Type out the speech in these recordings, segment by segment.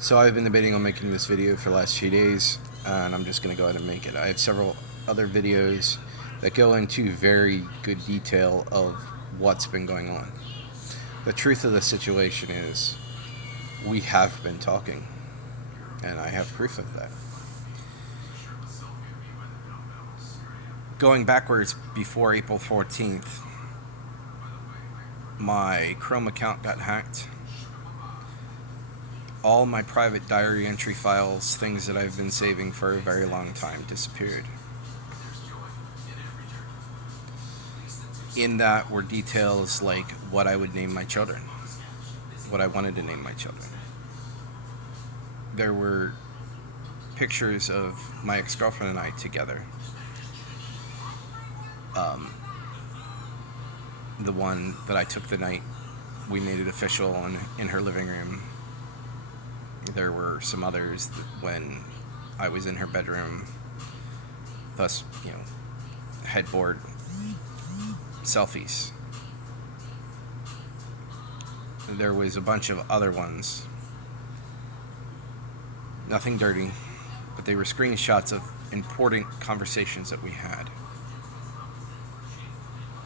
So I've been debating on making this video for the last few days, and I'm just going to go ahead and make it. I have several other videos that go into very good detail of what's been going on. The truth of the situation is we have been talking, and I have proof of that. Going backwards, before April 14th, my Chrome account got hacked. All my private diary entry files, things that I've been saving for a very long time, disappeared. In that were details like what I would name my children, what I wanted to name my children. There were pictures of my ex-girlfriend and I together. The one that I took the night we made it official in her living room. There were some others when I was in her bedroom, thus, headboard selfies. There was a bunch of other ones. Nothing dirty, but they were screenshots of important conversations that we had.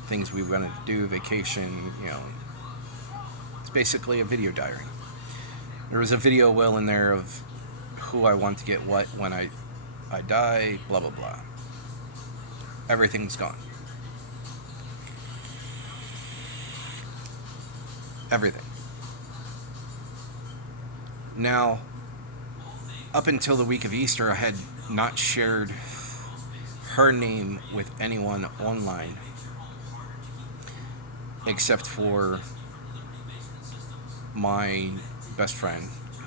Things we wanted to do, vacation, It's basically a video diary. There was a video well in there of who I want to get what when I die, blah, blah, blah. Everything's gone. Everything. Now, up until the week of Easter, I had not shared her name with anyone online except for my best friend,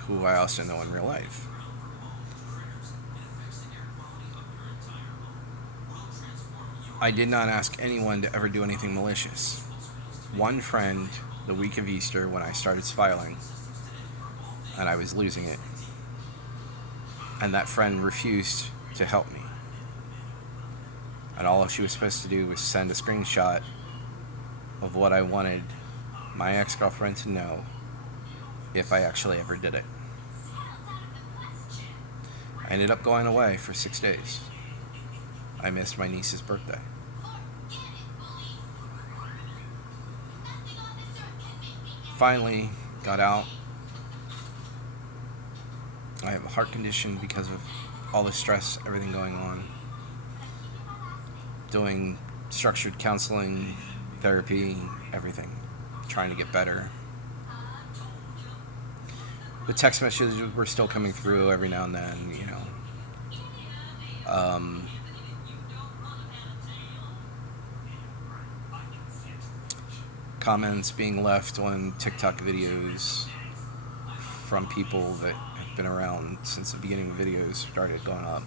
who I also know in real life. I did not ask anyone to ever do anything malicious. One friend, the week of Easter, when I started filing, and I was losing it, and that friend refused to help me. And all she was supposed to do was send a screenshot of what I wanted my ex-girlfriend to know if I actually ever did it. I ended up going away for 6 days. I missed my niece's birthday. Finally got out. I have a heart condition because of all the stress, everything going on. Doing structured counseling, therapy, everything. Trying to get better. The text messages were still coming through every now and then, comments being left on TikTok videos from people that have been around since the beginning of videos started going up.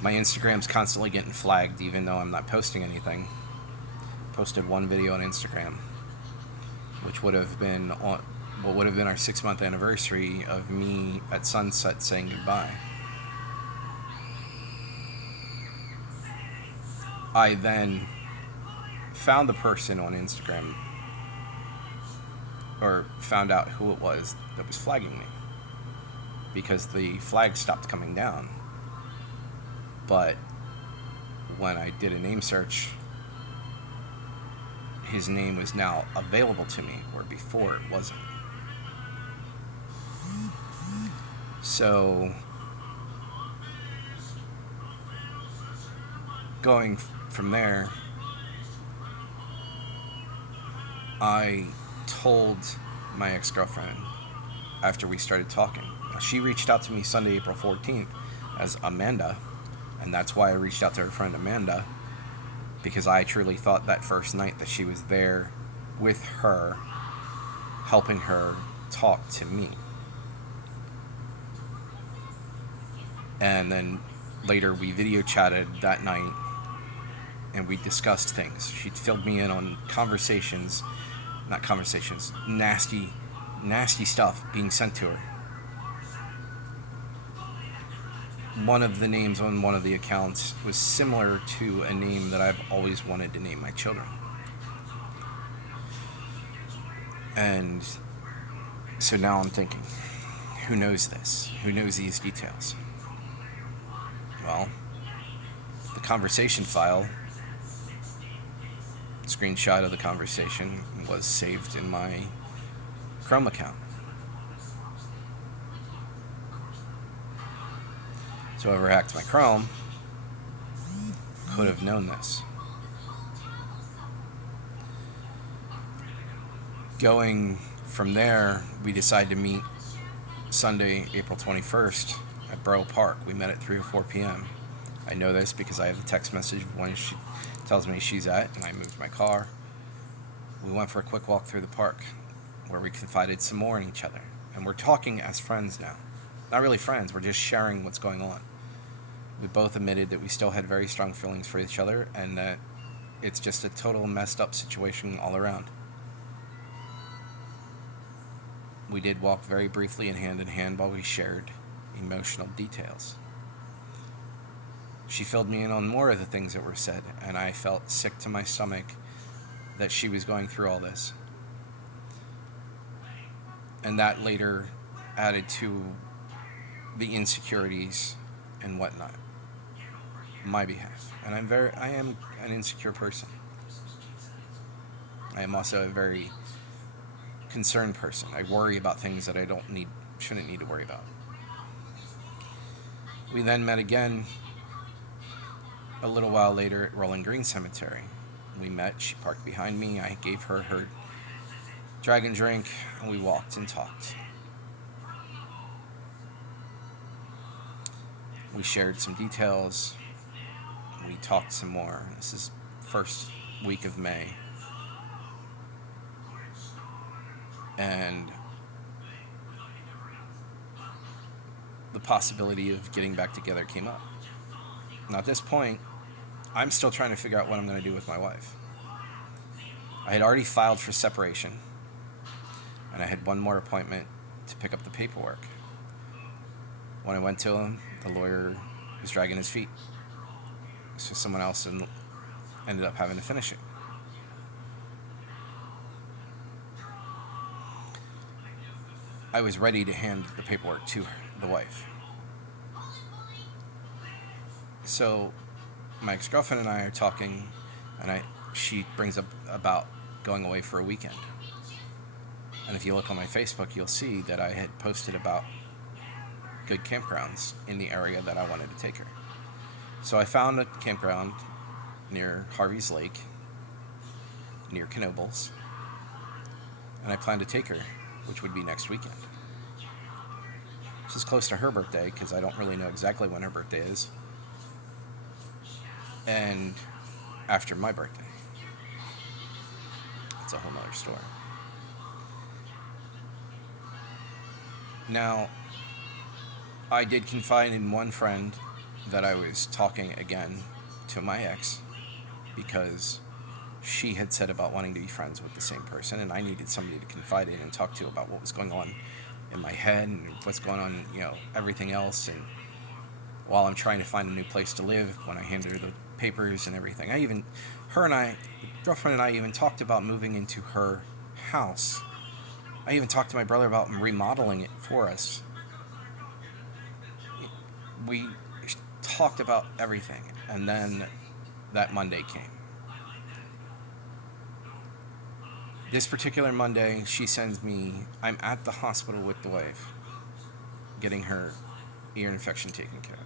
My Instagram's constantly getting flagged even though I'm not posting anything. Posted one video on Instagram, which would have been on what would have been our 6-month anniversary of me at sunset saying goodbye. I then found the person on Instagram, or found out who it was that was flagging me, because the flag stopped coming down. But when I did a name search, his name was now available to me, where before it wasn't. So, going from there, I told my ex-girlfriend after we started talking. Now, she reached out to me Sunday, April 14th as Amanda, and that's why I reached out to her friend Amanda, because I truly thought that first night that she was there with her, helping her talk to me. And then later we video chatted that night and we discussed things. She filled me in on nasty stuff being sent to her. One of the names on one of the accounts was similar to a name that I've always wanted to name my children. And so now I'm thinking, who knows this? Who knows these details? Well, the conversation file, screenshot of the conversation, was saved in my Chrome account. So whoever hacked my Chrome could have known this. Going from there, we decided to meet Sunday, April 21st at Borough Park. We met at 3 or 4 p.m. I know this because I have a text message of when she tells me she's at, and I moved my car. We went for a quick walk through the park where we confided some more in each other. And we're talking as friends now. Not really friends, we're just sharing what's going on. We both admitted that we still had very strong feelings for each other and that it's just a total messed up situation all around. We did walk very briefly in hand while we shared emotional details. She filled me in on more of the things that were said, and I felt sick to my stomach that she was going through all this. And that later added to the insecurities and whatnot on my behalf. And I am an insecure person. I am also a very concerned person. I worry about things that I shouldn't need to worry about. We then met again a little while later at Rolling Green Cemetery. We met, she parked behind me, I gave her her dragon drink, and we walked and talked. We shared some details, we talked some more. This is first week of May. And the possibility of getting back together came up. Now at this point, I'm still trying to figure out what I'm going to do with my wife. I had already filed for separation, and I had one more appointment to pick up the paperwork. When I went to him, the lawyer was dragging his feet. So someone else ended up having to finish it. I was ready to hand the paperwork to her, the wife. So my ex-girlfriend and I are talking, and she brings up about going away for a weekend. And if you look on my Facebook, you'll see that I had posted about good campgrounds in the area that I wanted to take her. So I found a campground near Harvey's Lake, near Knoebels, and I plan to take her, which would be next weekend. This is close to her birthday, because I don't really know exactly when her birthday is, and after my birthday. It's a whole nother story. Now, I did confide in one friend that I was talking again to my ex, because she had said about wanting to be friends with the same person, and I needed somebody to confide in and talk to about what was going on in my head and what's going on, everything else. And while I'm trying to find a new place to live, when I handed her the papers and everything, the girlfriend and I even talked about moving into her house. I even talked to my brother about remodeling it for us. We talked about everything, and then that Monday came. This particular Monday, she sends me, I'm at the hospital with the wife, getting her ear infection taken care of.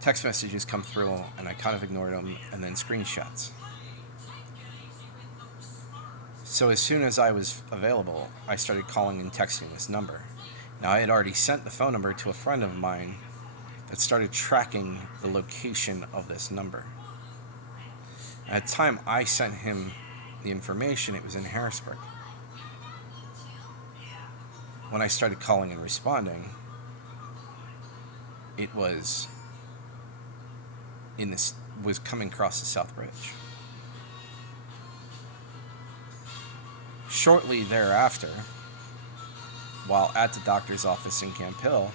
Text messages come through, and I kind of ignored them, and then screenshots. So as soon as I was available, I started calling and texting this number. Now, I had already sent the phone number to a friend of mine that started tracking the location of this number. At the time I sent him the information, it was in Harrisburg. When I started calling and responding, it was coming across the South Bridge. Shortly thereafter, while at the doctor's office in Camp Hill,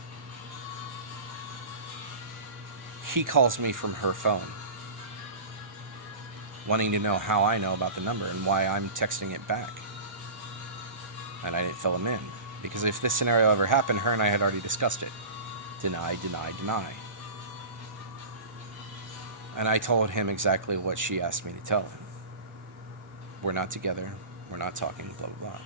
he calls me from her phone, wanting to know how I know about the number and why I'm texting it back. And I didn't fill him in. Because if this scenario ever happened, her and I had already discussed it. Deny, deny, deny. And I told him exactly what she asked me to tell him. We're not together. We're not talking, blah, blah, blah.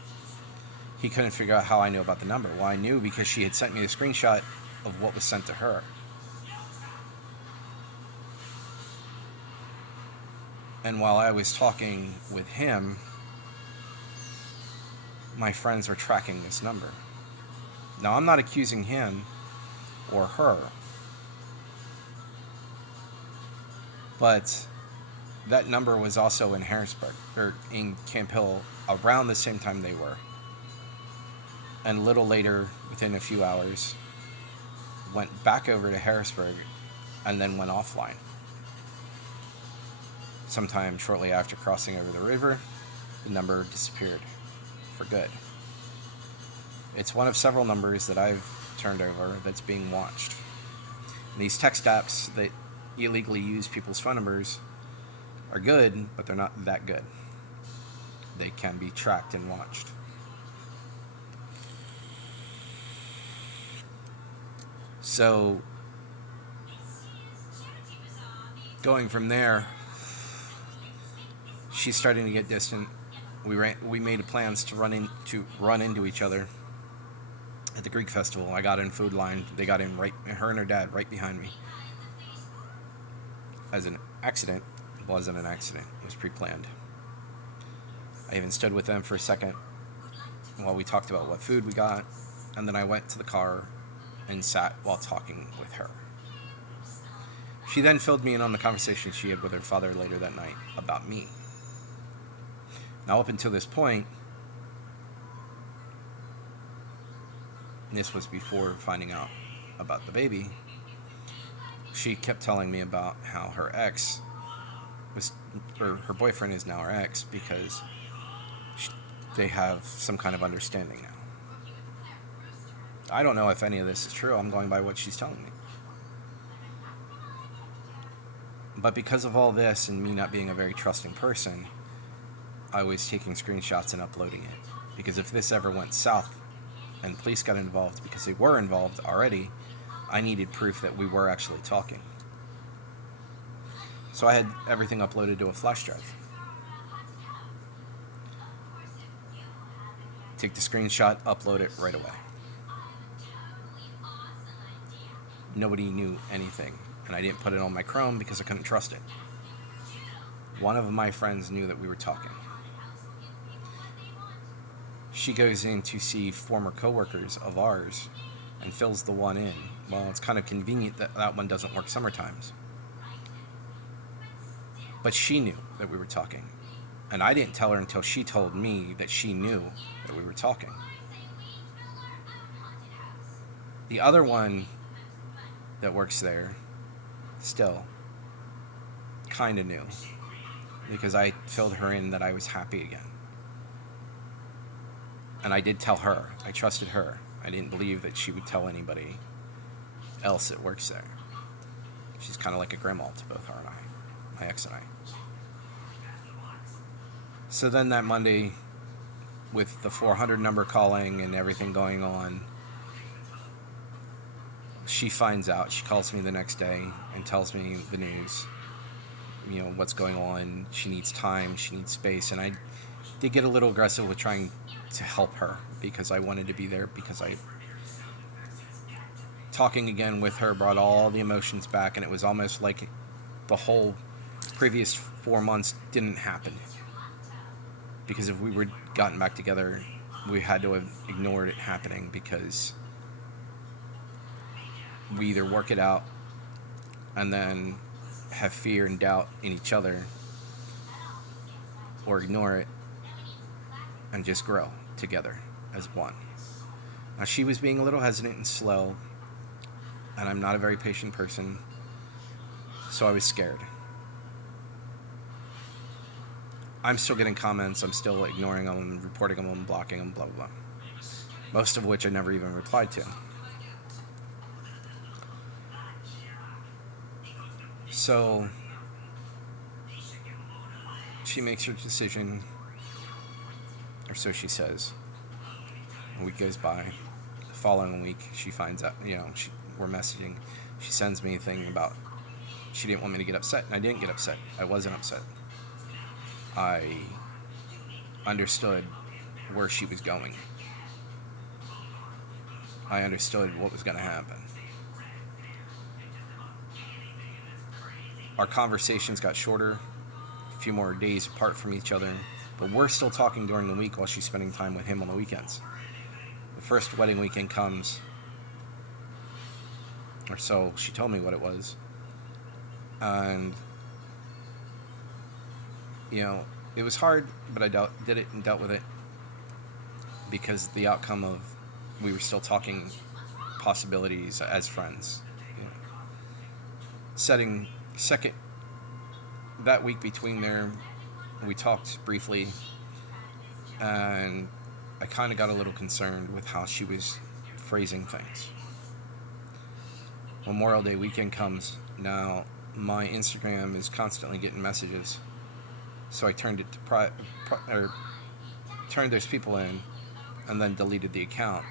He couldn't figure out how I knew about the number. Well, I knew because she had sent me the screenshot of what was sent to her. And while I was talking with him, my friends were tracking this number. Now, I'm not accusing him or her, but that number was also in Harrisburg, or in Camp Hill, around the same time they were. And a little later, within a few hours, went back over to Harrisburg and then went offline. Sometime shortly after crossing over the river, the number disappeared for good. It's one of several numbers that I've turned over that's being watched. And these text apps that illegally use people's phone numbers are good, but they're not that good. They can be tracked and watched. So, going from there, she's starting to get distant. We made plans to run into each other at the Greek festival. I got in food line. They got in her and her dad right behind me. As an accident, it wasn't an accident. It was pre-planned. I even stood with them for a second while we talked about what food we got, and then I went to the car and sat while talking with her. She then filled me in on the conversation she had with her father later that night about me. Now, up until this point, and this was before finding out about the baby, she kept telling me about how her ex or her boyfriend is now her ex because they have some kind of understanding now. I don't know if any of this is true. I'm going by what she's telling me. But because of all this and me not being a very trusting person, I was taking screenshots and uploading it. Because if this ever went south and police got involved, because they were involved already, I needed proof that we were actually talking. So I had everything uploaded to a flash drive. Take the screenshot, upload it right away. Nobody knew anything, and I didn't put it on my Chrome because I couldn't trust it. One of my friends knew that we were talking. She goes in to see former coworkers of ours and fills the one in. Well, it's kind of convenient that that one doesn't work summertimes. But she knew that we were talking. And I didn't tell her until she told me that she knew that we were talking. The other one that works there still kind of knew because I filled her in that I was happy again. And I did tell her. I trusted her. I didn't believe that she would tell anybody else that works there. She's kind of like a grandma to both her and I, my ex and I. So then that Monday, with the 400 number calling and everything going on, she finds out. She calls me the next day and tells me the news. You know, what's going on. She needs time. She needs space. And I did get a little aggressive with trying to help her because I wanted to be there, because talking again with her brought all the emotions back, and it was almost like the whole previous 4 months didn't happen. Because if we were gotten back together, we had to have ignored it happening, because we either work it out and then have fear and doubt in each other, or ignore it and just grow together as one. Now, she was being a little hesitant and slow, and I'm not a very patient person, so I was scared. I'm still getting comments, I'm still ignoring them, reporting them, blocking them, blah, blah, blah. Most of which I never even replied to. So, she makes her decision, or so she says. A week goes by. The following week, she finds out, we're messaging. She sends me a thing about she didn't want me to get upset, and I didn't get upset. I wasn't upset. I understood where she was going. I understood what was going to happen. Our conversations got shorter, a few more days apart from each other, but we're still talking during the week while she's spending time with him on the weekends. The first wedding weekend comes, or so she told me what it was, and it was hard, but I did it and dealt with it, because the outcome of we were still talking possibilities as friends. Second, that week between there, we talked briefly, and I kind of got a little concerned with how she was phrasing things. Memorial Day weekend comes. Now, my Instagram is constantly getting messages, so I turned it to turned those people in, and then deleted the account.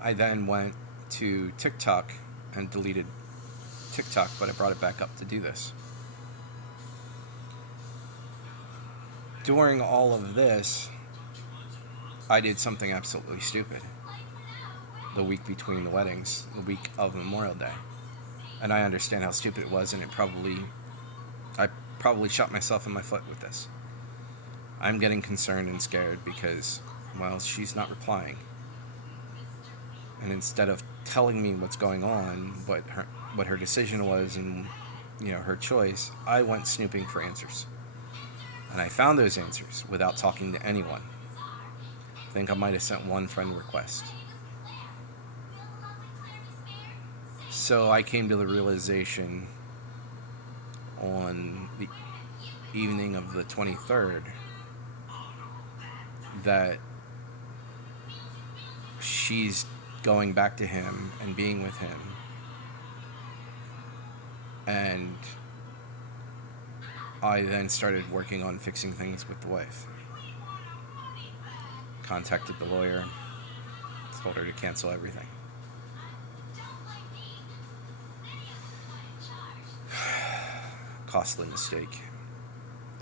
I then went to TikTok and deleted TikTok, but I brought it back up to do this. During all of this, I did something absolutely stupid. The week between the weddings, the week of Memorial Day. And I understand how stupid it was, and I probably shot myself in my foot with this. I'm getting concerned and scared because, she's not replying. And instead of telling me what's going on, what her decision was and, her choice, I went snooping for answers. And I found those answers without talking to anyone. I think I might have sent one friend request. So I came to the realization on the evening of the 23rd that she's going back to him and being with him. And I then started working on fixing things with the wife. Contacted the lawyer, told her to cancel everything. Costly mistake,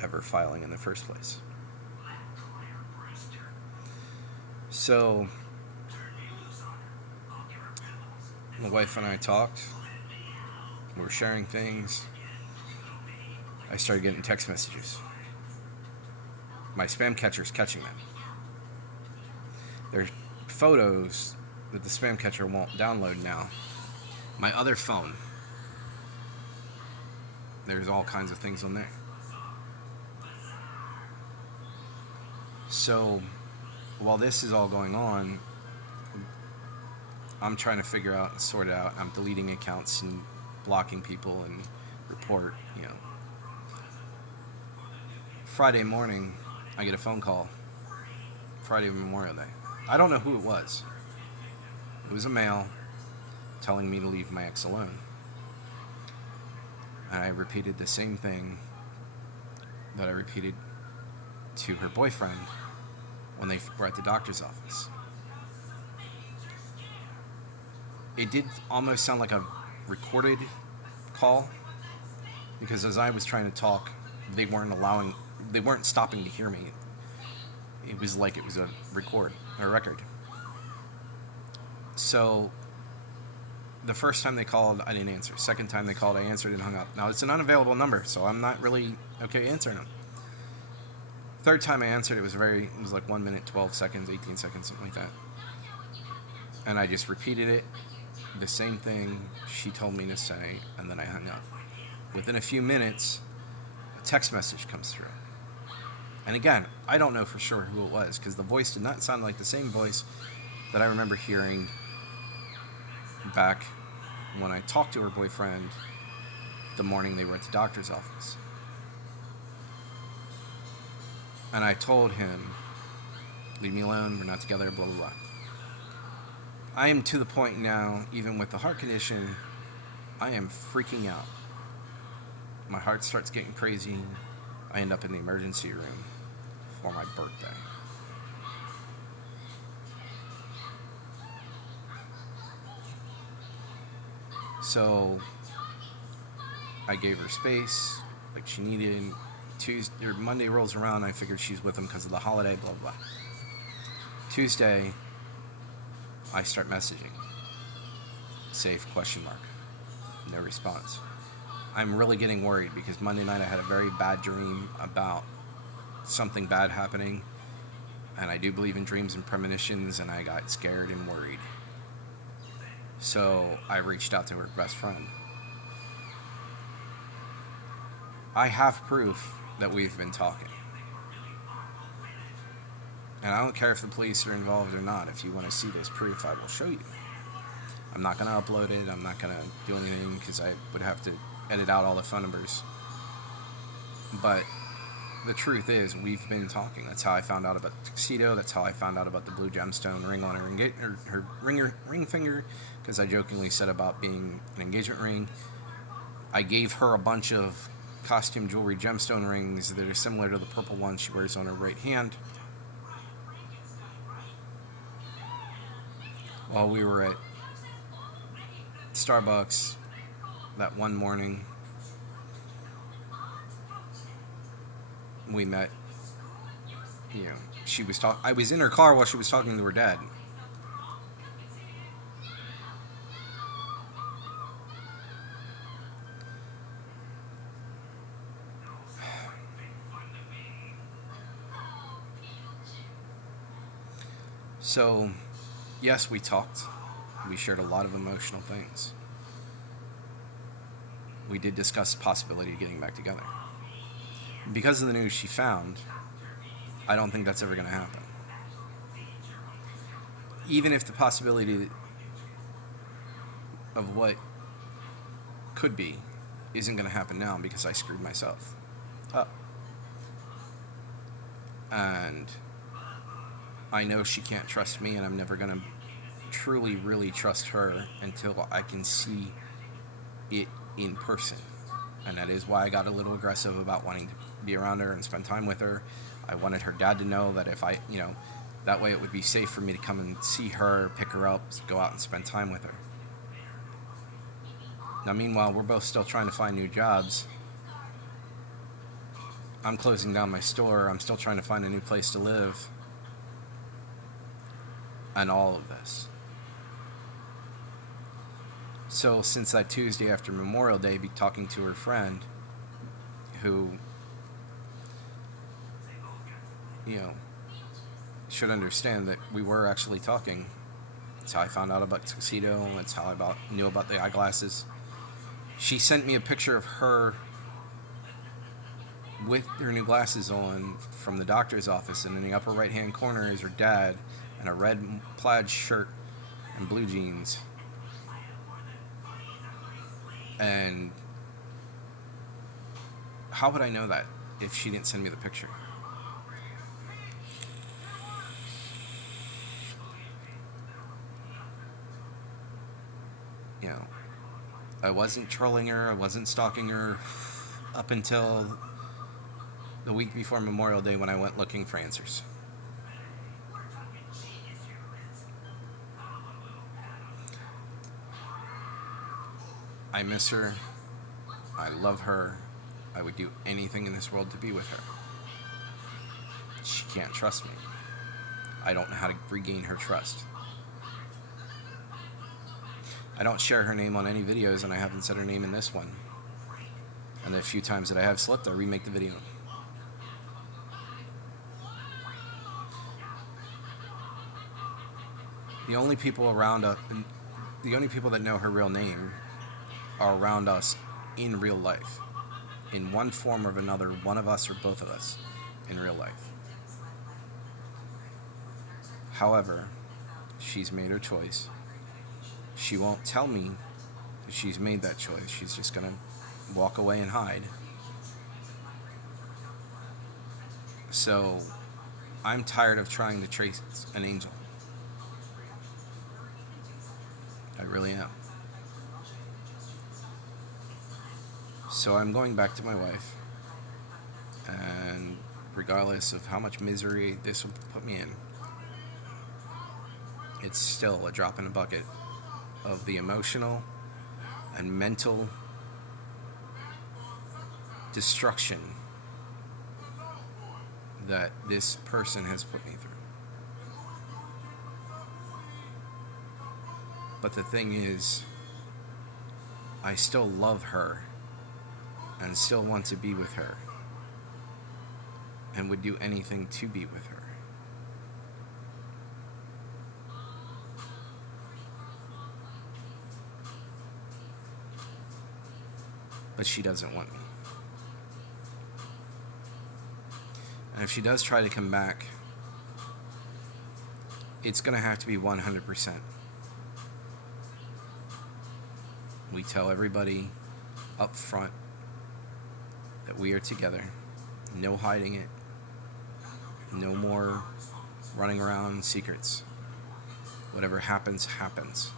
ever filing in the first place. So, my wife and I talked. We were sharing things. I started getting text messages. My spam catcher's catching them. There's photos that the spam catcher won't download now. My other phone, there's all kinds of things on there. So, while this is all going on, I'm trying to figure out and sort it out. I'm deleting accounts and blocking people and report, Friday morning, I get a phone call. Friday Memorial Day. I don't know who it was. It was a male telling me to leave my ex alone. And I repeated the same thing that I repeated to her boyfriend when they were at the doctor's office. It did almost sound like a recorded call, because as I was trying to talk, they weren't stopping to hear me. It was like it was a record. So, the first time they called, I didn't answer. Second time they called, I answered and hung up. Now, it's an unavailable number, so I'm not really okay answering them. Third time I answered, it was like 1 minute, 12 seconds, 18 seconds, something like that. And I just repeated it, the same thing she told me to say, and then I hung up. Within a few minutes, a text message comes through. And again, I don't know for sure who it was, because the voice did not sound like the same voice that I remember hearing back when I talked to her boyfriend the morning they were at the doctor's office. And I told him, leave me alone, we're not together, blah, blah, blah. I am to the point now, even with the heart condition, I am freaking out. My heart starts getting crazy. I end up in the emergency room for my birthday. So I gave her space, like she needed. Tuesday or Monday rolls around, I figured she's with him because of the holiday, blah blah. Tuesday, I start messaging. Safe question mark. No response. I'm really getting worried because Monday night I had a very bad dream about something bad happening, and I do believe in dreams and premonitions, and I got scared and worried. So I reached out to her best friend. I have proof that we've been talking. And I don't care if the police are involved or not. If you want to see this proof, I will show you. I'm not going to upload it. I'm not going to do anything because I would have to edit out all the phone numbers. But the truth is, we've been talking. That's how I found out about the tuxedo. That's how I found out about the blue gemstone ring on her ring finger, because I jokingly said about being an engagement ring. I gave her a bunch of costume jewelry gemstone rings that are similar to the purple one she wears on her right hand. While we were at Starbucks that one morning, we met. She was I was in her car while she was talking to her dad. So, yes, we talked. We shared a lot of emotional things. We did discuss the possibility of getting back together. Because of the news she found, I don't think that's ever going to happen. Even if the possibility of what could be isn't going to happen now because I screwed myself up. And I know she can't trust me, and I'm never going to truly, really trust her until I can see it in person. And that is why I got a little aggressive about wanting to be around her and spend time with her. I wanted her dad to know that if that way it would be safe for me to come and see her, pick her up, go out and spend time with her. Now, meanwhile, we're both still trying to find new jobs. I'm closing down my store. I'm still trying to find a new place to live. And all of this. So since that Tuesday after Memorial Day, be talking to her friend who, should understand that we were actually talking. That's how I found out about tuxedo. That's how I knew about the eyeglasses. She sent me a picture of her with her new glasses on from the doctor's office, and in the upper right-hand corner is her dad in a red plaid shirt and blue jeans. And how would I know that if she didn't send me the picture? I wasn't trolling her, I wasn't stalking her up until the week before Memorial Day when I went looking for answers. I miss her. I love her. I would do anything in this world to be with her. She can't trust me. I don't know how to regain her trust. I don't share her name on any videos, and I haven't said her name in this one. And the few times that I have slipped, I remake the video. The only people that know her real name are around us in real life. In one form or another, one of us or both of us in real life. However, she's made her choice. She won't tell me that she's made that choice. She's just going to walk away and hide. So, I'm tired of trying to trace an angel. I really am. So I'm going back to my wife, and regardless of how much misery this will put me in, it's still a drop in the bucket of the emotional and mental destruction that this person has put me through. But the thing is, I still love her and still want to be with her and would do anything to be with her. But she doesn't want me. And if she does try to come back, it's going to have to be 100%. We tell everybody up front that we are together. No hiding it. No more running around secrets. Whatever happens, happens.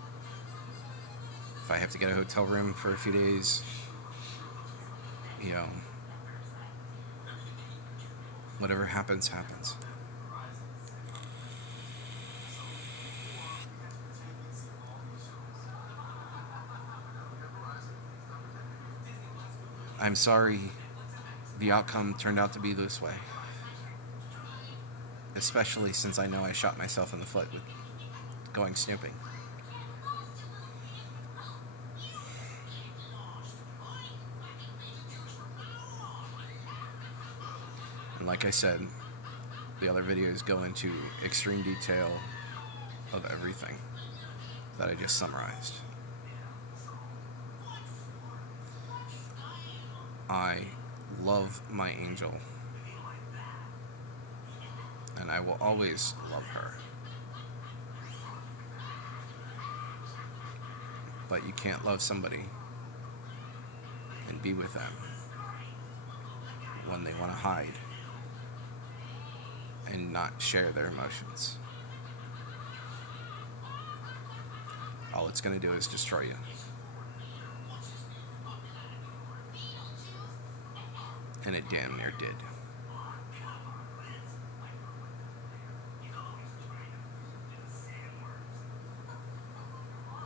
If I have to get a hotel room for a few days, whatever happens, happens. I'm sorry the outcome turned out to be this way. Especially since I know I shot myself in the foot with going snooping. And like I said, the other videos go into extreme detail of everything that I just summarized. I love my angel, and I will always love her. But you can't love somebody and be with them when they want to hide and not share their emotions. All it's going to do is destroy you. And it damn near did.